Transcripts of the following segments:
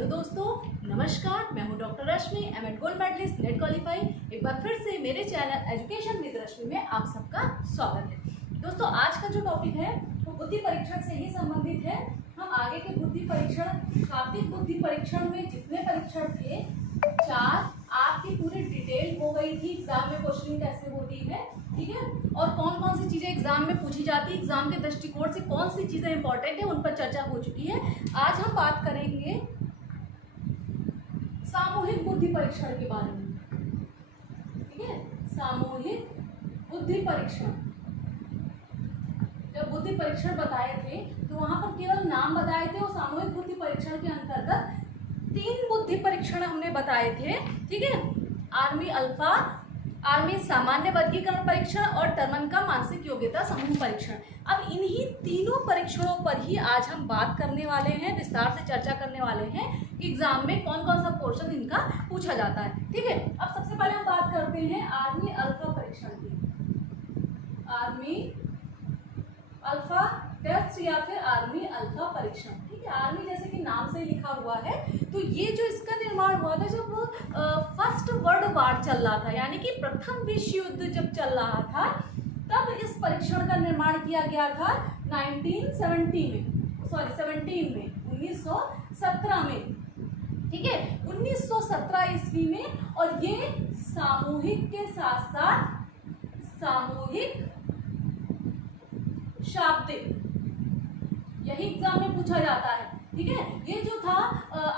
Hello दोस्तों, नमस्कार। मैं हूं doctor Rashmi, M Ed gold medalist, NET qualify. एक बार फिर से मेरे चैनल एजुकेशन विद रश्मि में आप सबका स्वागत है। दोस्तों, आज का जो टॉपिक है वो बुद्धि परीक्षण से ही संबंधित है। हम आगे के बुद्धि परीक्षण, शाब्दिक बुद्धि परीक्षण में जितने परीक्षण थे 4, आपकी पूरी डिटेल हो गई थी। एग्जाम में क्वेश्चनिंग कैसे होती है, ठीक है, और कौन कौन सी चीजें एग्जाम में पूछी जाती है, एग्जाम के दृष्टिकोण से कौन सी चीजें इंपॉर्टेंट है, उन पर चर्चा हो चुकी है। आज हम बात करेंगे सामूहिक बुद्धि परीक्षण के बारे में, ठीक है। सामूहिक बुद्धि परीक्षण, जब बुद्धि परीक्षण बताए थे तो वहां पर केवल नाम बताए थे, और सामूहिक बुद्धि परीक्षण के अंतर्गत 3 बुद्धि परीक्षण हमने बताए थे, ठीक है। आर्मी अल्फा, आर्मी सामान्य वर्गीकरण परीक्षण और टर्मन का मानसिक योग्यता समूह परीक्षण। अब इन्हीं तीनों परीक्षणों पर ही आज हम बात करने वाले हैं, विस्तार से चर्चा करने वाले हैं कि एग्जाम में कौन कौन सा पोर्शन इनका पूछा जाता है, ठीक है। अब सबसे पहले हम बात करते हैं आर्मी अल्फा परीक्षण की। आर्मी अल्फा टेस्ट या फिर आर्मी अल्फा परीक्षण, ठीक है। आर्मी जैसे कि नाम से लिखा हुआ है, तो ये जो इसका निर्माण हुआ था जब फर्स्ट वर्ल्ड वार चल रहा था, यानी कि प्रथम विश्व युद्ध जब चल रहा था, तब इस परीक्षण का निर्माण किया गया था 1917 में, 1917 में, ठीक है, 1917 ईस्वी में। और ये सामूहिक के साथ साथ सामूहिक शाब्दिक, यही एग्जाम में पूछा जाता है, ठीक है। ये जो था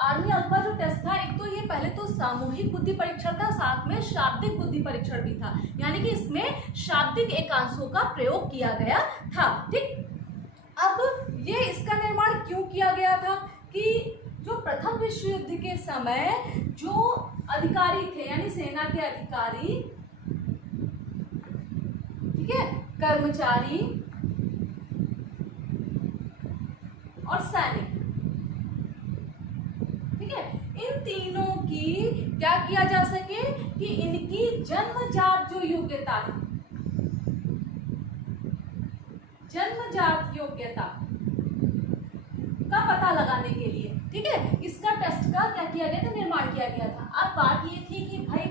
आर्मी अल्फा जो टेस्ट था, एक तो ये पहले तो सामूहिक बुद्धि परीक्षण था, साथ में शाब्दिक बुद्धि परीक्षण भी था, यानी कि इसमें शाब्दिक एकांशों का प्रयोग किया गया था, ठीक। अब ये इसका निर्माण क्यों किया गया था कि जो प्रथम विश्व युद्ध के समय जो अधिकारी थे, यानी सेना के अधिकारी, ठीक है, कर्मचारी और सैनिक, ठीक है, इन तीनों की क्या किया जा सके कि इनकी जन्मजात जो योग्यता है, जन्मजात योग्यता का पता लगाने के लिए, ठीक है, इसका टेस्ट का क्या किया गया था, निर्माण किया गया था। अब बात ये थी कि भाई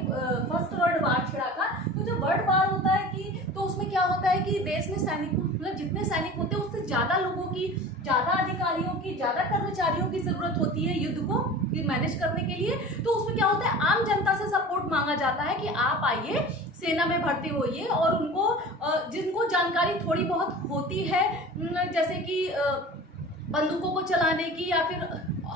फर्स्ट वर्ल्ड वार छिड़ा था, तो जो वर्ल्ड वार होता है कि तो उसमें क्या होता है कि देश में सैनिक, मतलब जितने सैनिक होते हैं उससे ज्यादा लोगों की, ज्यादा अधिकारियों की, ज्यादा कर्मचारियों की जरूरत होती है युद्ध को मैनेज करने के लिए। तो उसमें क्या होता है, आम जनता से सपोर्ट मांगा जाता है कि आप आइए, सेना में भर्ती होइए, और उनको जिनको जानकारी थोड़ी बहुत होती है, जैसे कि बंदूकों को चलाने की या फिर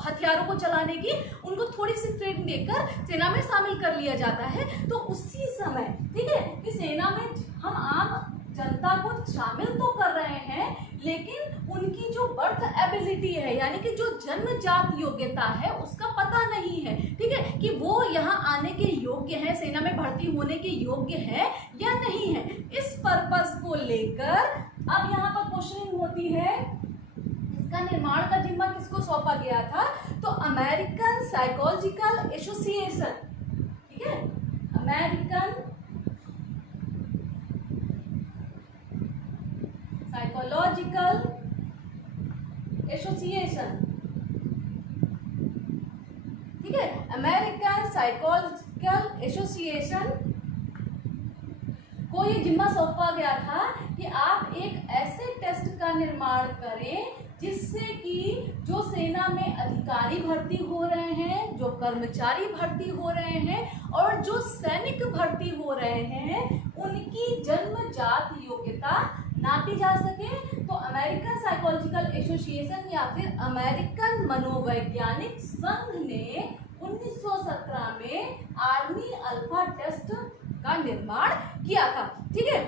हथियारों को चलाने की, उनको थोड़ी सी ट्रेनिंग देकर सेना में शामिल कर लिया जाता है। तो उसी समय, ठीक है, कि सेना में हम आम जनता को शामिल तो कर रहे हैं, लेकिन उनकी जो बर्थ एबिलिटी है, यानी कि जो जन्मजात योग्यता है, उसका पता नहीं है, ठीक है, कि वो यहाँ आने के योग्य है, सेना में भर्ती होने के योग्य है या नहीं है। इस पर्पस को लेकर अब यहाँ पर क्वेश्चनिंग होती है, इसका निर्माण का जिम्मा किसको सौंपा गया था, तो अमेरिकन साइकोलॉजिकल एसोसिएशन, ठीक है, अमेरिकन साइकोलॉजिकल एसोसिएशन, ठीक है, अमेरिकन साइकोलॉजिकल एसोसिएशन को ये जिम्मा सौंपा गया था कि आप एक ऐसे टेस्ट का निर्माण करें जिससे कि जो सेना में अधिकारी भर्ती हो रहे हैं, जो कर्मचारी भर्ती हो रहे हैं और जो सैनिक भर्ती हो रहे हैं, उनकी जन्मजात योग्यता नापी जा सके। तो अमेरिकन साइकोलॉजिकल एसोसिएशन या फिर अमेरिकन मनोवैज्ञानिक संघ ने 1917 में आर्मी अल्फा टेस्ट का निर्माण किया था, ठीक है।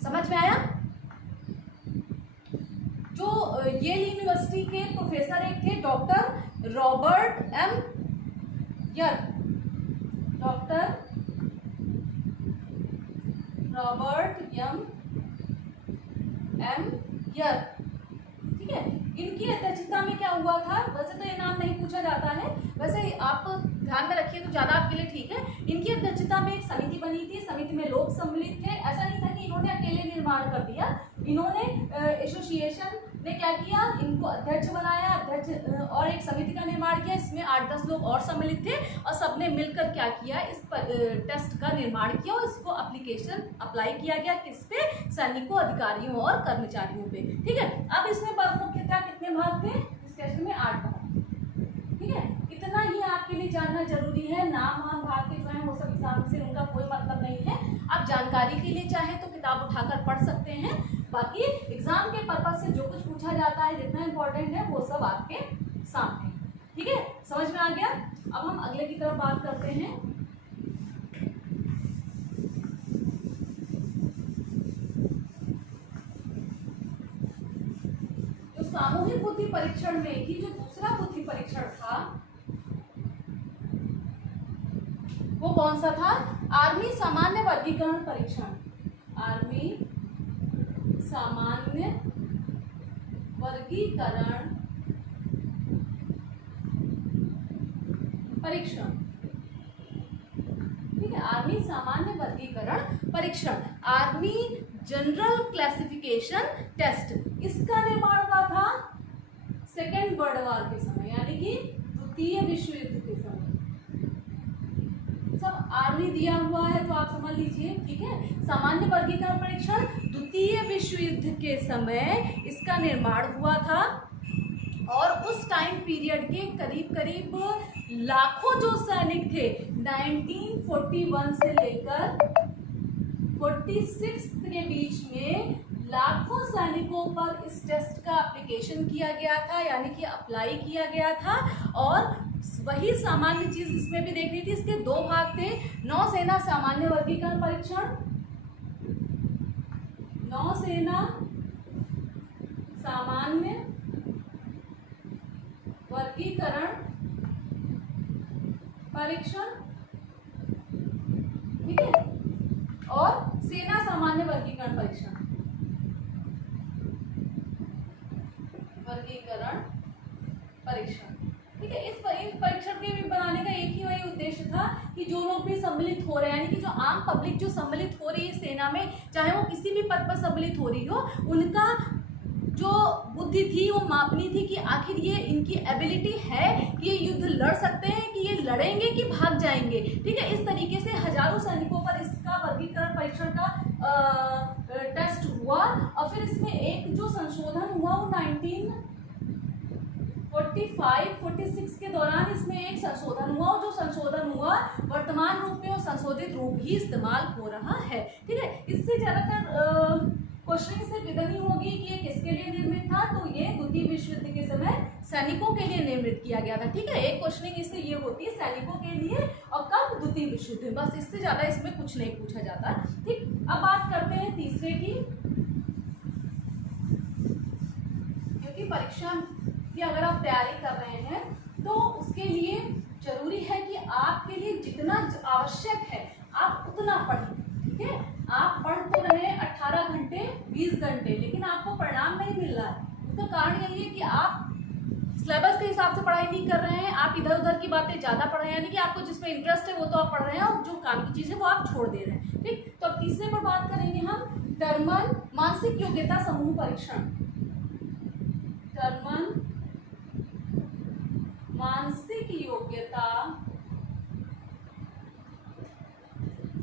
समझ में आया? जो येल यूनिवर्सिटी के प्रोफेसर एक थे, डॉक्टर रॉबर्ट एम यर, डॉक्टर रॉबर्ट एम यर, ठीक है, इनकी अध्यक्षता में क्या हुआ था। वैसे तो ये नाम नहीं पूछा जाता है, वैसे आप ध्यान में रखिए तो ज्यादा आपके लिए ठीक है। इनकी अध्यक्षता में एक समिति बनी थी, समिति में लोग सम्मिलित थे। ऐसा नहीं था कि इन्होंने अकेले निर्माण कर दिया, इन्होंने एसोसिएशन ने क्या किया, इनको अध्यक्ष बनाया, अध्यक्ष और एक समिति का निर्माण किया। इसमें 8-10 लोग और सम्मिलित थे और सबने मिलकर क्या किया, इस टेस्ट का निर्माण किया और इसको एप्लीकेशन अप्लाई किया गया किस पे, सैनिकों, अधिकारियों और कर्मचारियों पे। ठीक है, अब इसमें मुख्यतः कितने भाग थे इस टेस्ट में, 8 भाग। ठीक है, इतना ही आपके लिए जानना जरूरी है। नाम वाम भाग के जो है वो सब एग्जाम से उनका कोई मतलब नहीं है। आप जानकारी के लिए चाहे तो किताब उठाकर पढ़ सकते हैं, बाकी एग्जाम के पर्पज से जो कुछ पूछा जाता है, जितना इंपॉर्टेंट है वो सब आपके सामने। ठीक है, समझ में आ गया। अब हम अगले की तरफ बात करते हैं। जो सामूहिक बुद्धि परीक्षण में ही जो दूसरा बुद्धि परीक्षण था वो कौन सा था, आर्मी सामान्य वर्गीकरण परीक्षण। आर्मी सामान्य वर्गीकरण परीक्षण। ठीक है, आर्मी सामान्य वर्गीकरण परीक्षण, आर्मी जनरल क्लासिफिकेशन टेस्ट। इसका निर्माण हुआ था सेकेंड वर्ल्ड वॉर के समय, यानी कि द्वितीय विश्व युद्ध के समय। सब आर्मी दिया हुआ है तो आप समझ लीजिए। ठीक है, सामान्य वर्गीकरण परीक्षण द्वितीय विश्व युद्ध के समय इसका निर्माण हुआ था और उस टाइम पीरियड के करीब करीब लाखों जो सैनिक थे, 1941 से लेकर 46 के बीच में लाखों सैनिकों पर इस टेस्ट का एप्लीकेशन किया गया था, यानी कि अप्लाई किया गया था। और वही सामान्य चीज इसमें भी देखनी थी। इसके 2 भाग थे, नौसेना सामान्य वर्गीकरण परीक्षण, नौसेना सामान्य वर्गीकरण परीक्षण, ठीक है, और सेना सामान्य वर्गीकरण परीक्षण, वर्गीकरण परीक्षण। ठीक है, इस परीक्षण के भी बनाने का एक ही वही उद्देश्य था कि जो लोग भी सम्मिलित हो रहे हैं, यानी कि जो आम पब्लिक जो सम्मिलित हो रही है सेना में, चाहे वो किसी भी पद पर सम्मिलित हो रही हो, उनका जो बुद्धि थी वो मापनी थी कि आखिर ये इनकी एबिलिटी है कि ये युद्ध लड़ सकते हैं, कि ये लड़ेंगे कि भाग जाएंगे। ठीक है, इस तरीके से हजारों सैनिकों पर इसका वर्गीकरण परीक्षण का टेस्ट हुआ। और फिर इसमें एक जो संशोधन हुआ वो 1945-46 के दौरान इसमें एक संशोधन हुआ, और जो संशोधन हुआ वर्तमान रूप में वो संशोधित रूप ही इस्तेमाल हो रहा है। ठीक है, इससे ज्यादातर क्वेश्चन से विधनी होगी कि ये किसके लिए निर्मित था, तो ये द्वितीय विश्व युद्ध के समय सैनिकों के लिए निर्मित किया गया था। ठीक है, एक क्वेश्चनिंग इससे ये होती है सैनिकों के लिए और कब, द्वितीय विश्व युद्ध, बस इससे ज्यादा इसमें कुछ नहीं पूछा जाता। ठीक, अब बात करते हैं तीसरे की, क्योंकि परीक्षा की अगर आप तैयारी कर रहे हैं तो उसके लिए जरूरी है कि आपके लिए जितना आवश्यक है आप उतना पढ़ें। ठीक है, आप पढ़ तो रहे 18 घंटे 20 घंटे, लेकिन आपको परिणाम नहीं मिल रहा है। उसका कारण यही है कि आप सिलेबस के हिसाब से पढ़ाई नहीं कर रहे हैं, आप इधर उधर की बातें ज्यादा पढ़ रहे हैं, यानी कि आपको जिसमें इंटरेस्ट है वो तो आप पढ़ रहे हैं और जो काम की चीज है वो आप छोड़ दे रहे हैं। ठीक, तो अब तीसरे पर बात करेंगे हम, टर्मन मानसिक योग्यता समूह परीक्षण। टर्मन मानसिक योग्यता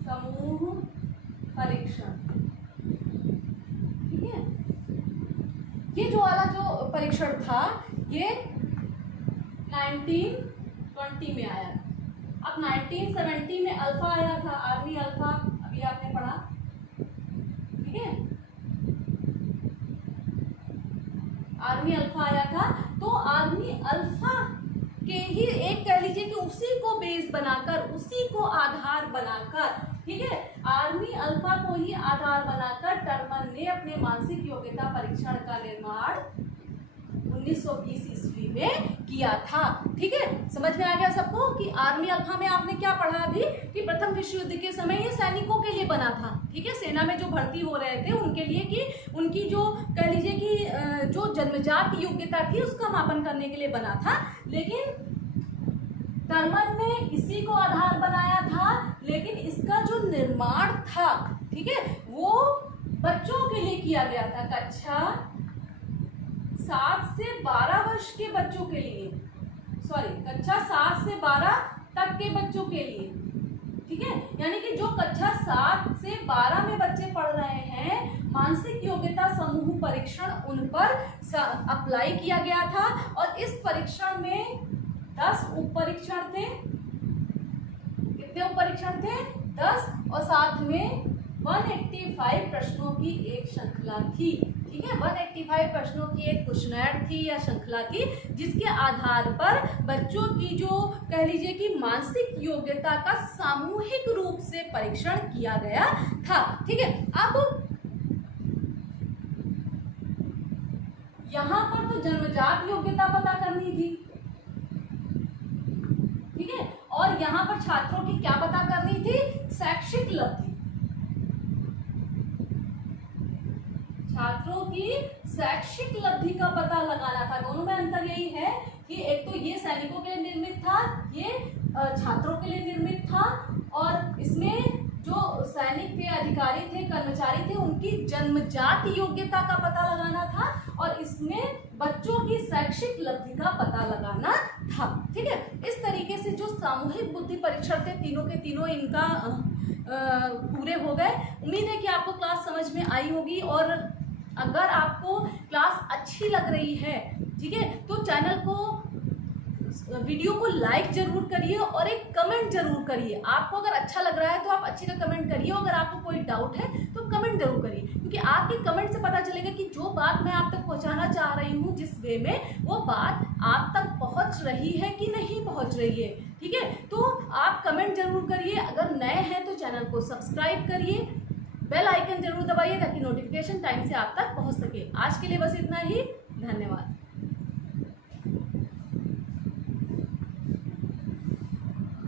समूह परीक्षण। ठीक है, ये जो वाला जो परीक्षण था ये 1920 में आया। अब 1970 में अल्फा आया था, आर्मी अल्फा, अभी आपने पढ़ा। ठीक है, आर्मी अल्फा आया था, तो आर्मी अल्फा के ही एक कह लीजिए कि उसी को बेस बनाकर, उसी को आधार बनाकर, ठीक है, आर्मी अल्फा को ही आधार बनाकर टर्मन ने अपने मानसिक योग्यता परीक्षण का निर्माण 1920 ईस्वी में किया था। ठीक है, समझ में आ गया सबको कि आर्मी अल्फा में आपने क्या पढ़ा अभी, कि प्रथम विश्व युद्ध के समय ये सैनिकों के लिए बना था। ठीक है, सेना में जो भर्ती हो रहे थे उनके लिए, कि उनकी जो कह लीजिए कि जो जन्मजात योग्यता थी उसका मापन करने के लिए बना था। लेकिन टर्मन ने इसी को आधार बनाया था, लेकिन इसका जो निर्माण था, ठीक है, वो बच्चों के लिए किया गया था, कक्षा 7 से 12 वर्ष के बच्चों के लिए, सॉरी कक्षा 7 से 12 तक के बच्चों के लिए, ठीक है। यानी कि जो कक्षा 7 से 12 में बच्चे पढ़ रहे हैं, मानसिक योग्यता समूह परीक्षण उन पर अप्लाई किया गया था। और इस परीक्षण में 10 उप परीक्षण थे। कितने उप परीक्षण थे? 10, और साथ में 185 प्रश्नों की एक श्रृंखला थी, ठीक है। 185 प्रश्नों की एक क्वेश्चनर थी या श्रृंखला थी, जिसके आधार पर बच्चों की जो कह लीजिए कि मानसिक योग्यता का सामूहिक रूप से परीक्षण किया गया था, ठीक है। अब यहां पर तो जन्मजात योग्यता पता करनी थी, ठीक है, और यहां पर छात्रों की क्या पता करनी थी? शैक्षिक लब्धि, छात्रों की शैक्षिक लब्धि का पता लगाना था। दोनों में अंतर यही है कि एक तो ये सैनिकों के लिए निर्मित था, ये छात्रों के लिए निर्मित था, और इसमें जो सैनिक थे, अधिकारी थे, कर्मचारी थे, उनकी जन्मजात योग्यता का पता लगाना था, और इसमें बच्चों की शैक्षिक लब्धि का पता लगाना था, ठीक है। इस तरीके से जो सामूहिक बुद्धि परीक्षण थे, तीनों के तीनों इनका पूरे हो गए। उम्मीद है कि आपको क्लास समझ में आई होगी, और अगर आपको क्लास अच्छी लग रही है, ठीक है, तो चैनल को, वीडियो को लाइक जरूर करिए और एक कमेंट जरूर करिए। आपको अगर अच्छा लग रहा है तो आप अच्छी का कमेंट करिए, अगर आपको कोई डाउट है तो कमेंट जरूर करिए, क्योंकि आपके कमेंट से पता चलेगा कि जो बात मैं आप तक पहुंचाना चाह रही हूँ, जिस वे में, वो बात आप तक पहुंच रही है कि नहीं पहुंच रही है, ठीक है। तो आप कमेंट जरूर करिए। अगर नए हैं तो चैनल को सब्सक्राइब करिए, बेल आइकन जरूर दबाइए ताकि नोटिफिकेशन टाइम से आप तक पहुंच सके। आज के लिए बस इतना ही।